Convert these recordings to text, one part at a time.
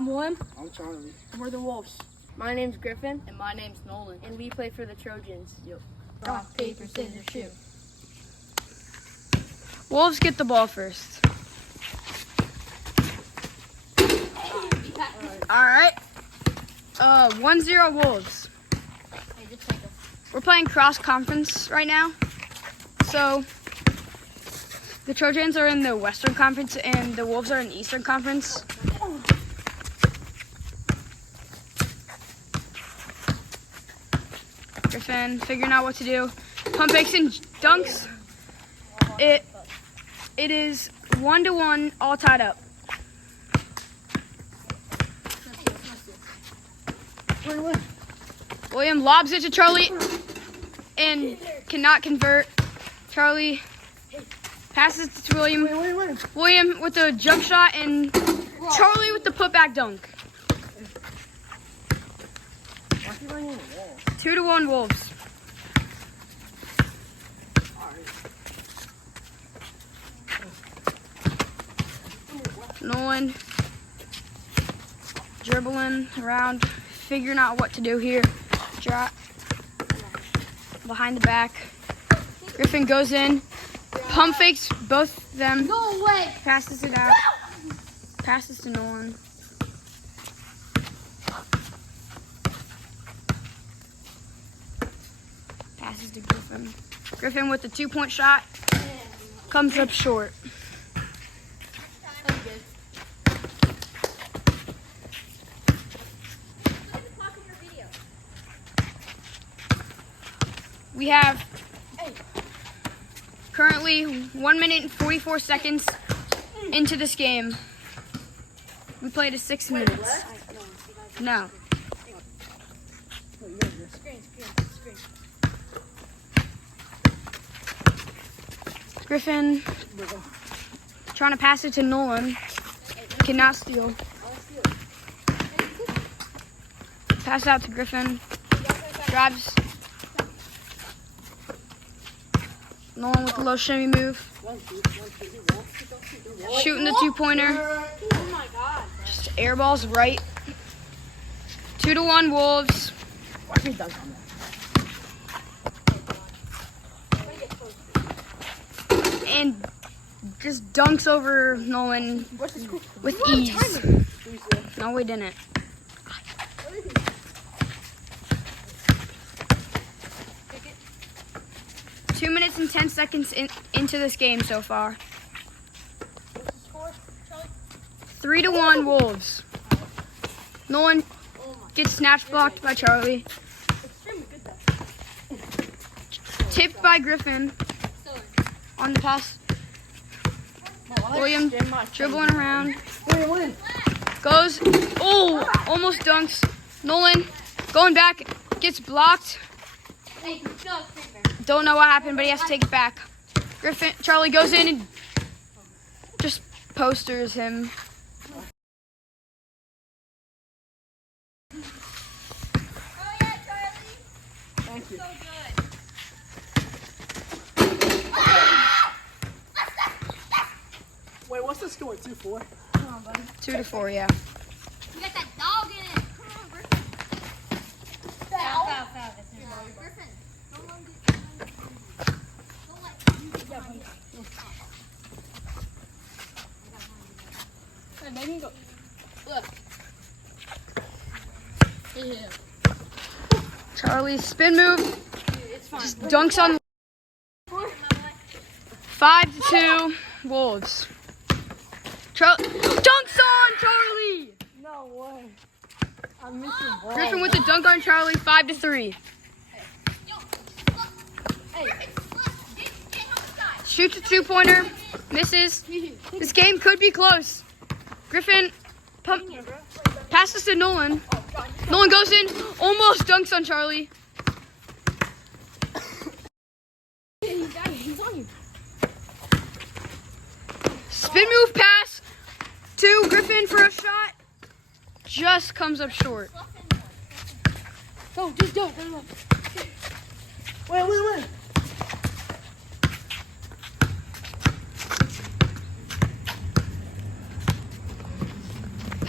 I'm William. I'm Charlie. And we're the Wolves. My name's Griffin. And my name's Nolan. And we play for the Trojans. Yep. Rock, paper, scissors, shoot. Wolves get the ball first. All right. 1-0 Wolves. Hey, just take us. We're playing cross conference right now. So the Trojans are in the Western Conference and the Wolves are in the Eastern Conference. Griffin figuring out what to do. Pump fakes and dunks. It is 1-1, all tied up. William lobs it to Charlie and cannot convert. Charlie passes it to William. William with the jump shot and Charlie with the putback dunk. 2-1 Wolves. Nolan dribbling around, figuring out what to do here. Drop behind the back. Griffin goes in, pump fakes both of them. No way! Passes it out. Passes to Nolan. Passes to Griffin. Griffin with the 2-point shot. Comes up short. We have currently 1 minute and 44 seconds into this game. We played 6 minutes. No. Griffin trying to pass it to Nolan. Cannot steal. Pass out to Griffin. Drives. Nolan with a low shimmy move. Shooting the 2-pointer. Oh my god. Just air balls right. 2-1 Wolves. And just dunks over Nolan with ease. No, we didn't. Two 2 minutes and 10 seconds into this game so far. 3-1 Wolves. Nolan gets snatch blocked by Charlie. Tipped by Griffin on the pass. William dribbling around. Goes, almost dunks. Nolan going back, gets blocked. Don't know what happened, but he has to take it back. Charlie goes in and just posters him. Thank you. So good. Wait, what's the score? 2-4? Come on, buddy. 2-4, yeah. You got that dog in it. Come on, Griffin. Foul. Foul. Griffin. Don't let him get behind you. Hey, make him go. Look. Yeah. Charlie's spin move. It's fine. Just dunks on. 5-2 Wolves. Dunks on Charlie. No way. I'm missing ball. Griffin with the dunk on Charlie. 5-3. Shoots a 2-pointer. Misses. This game could be close. Griffin passes to Nolan. Nolan goes in. Almost dunks on Charlie. Spin move pass to Griffin for a shot. Just comes up short. Go, just go. Wait.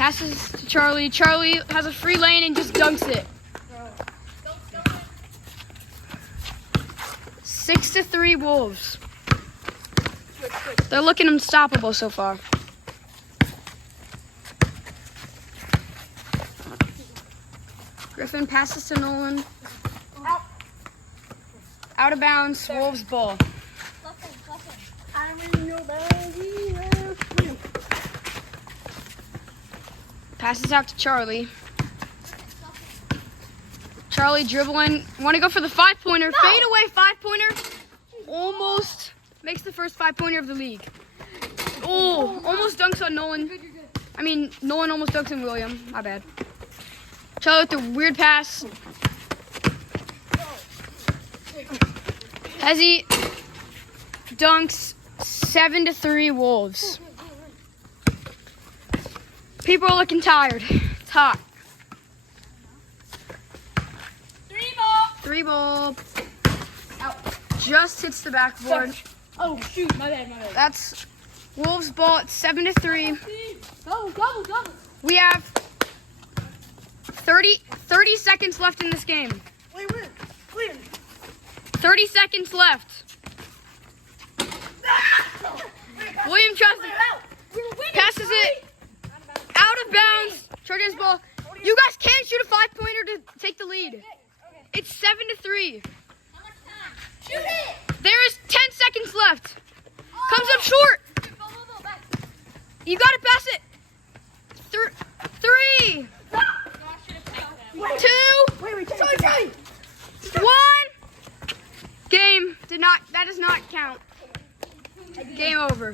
Passes to Charlie. Charlie has a free lane and just dunks it. 6-3 Wolves. They're looking unstoppable so far. Griffin passes to Nolan. Out of bounds, Wolves ball. I'm in your bag. Passes out to Charlie. Charlie dribbling. Want to go for the 5-pointer. Fade away 5-pointer. Almost makes the first 5-pointer of the league. Oh, almost dunks on Nolan. I mean, Nolan almost dunks on William. My bad. Charlie with the weird pass. Hezzy dunks 7-3 Wolves. People are looking tired. It's hot. 3 ball. Out. Just hits the backboard. Oh shoot, my bad. That's Wolves ball at 7-3. Go. We have 30 seconds left in this game. Wait. 30 seconds left. William Trusty passes it out of bounds. Trojans ball. You guys can't shoot a 5-pointer to take the lead. It's 7-3. How much time? Shoot it! There is 10 seconds left. Comes up short. Back. You gotta pass it. 3, 2, Wait. 1. Game that does not count. Game over.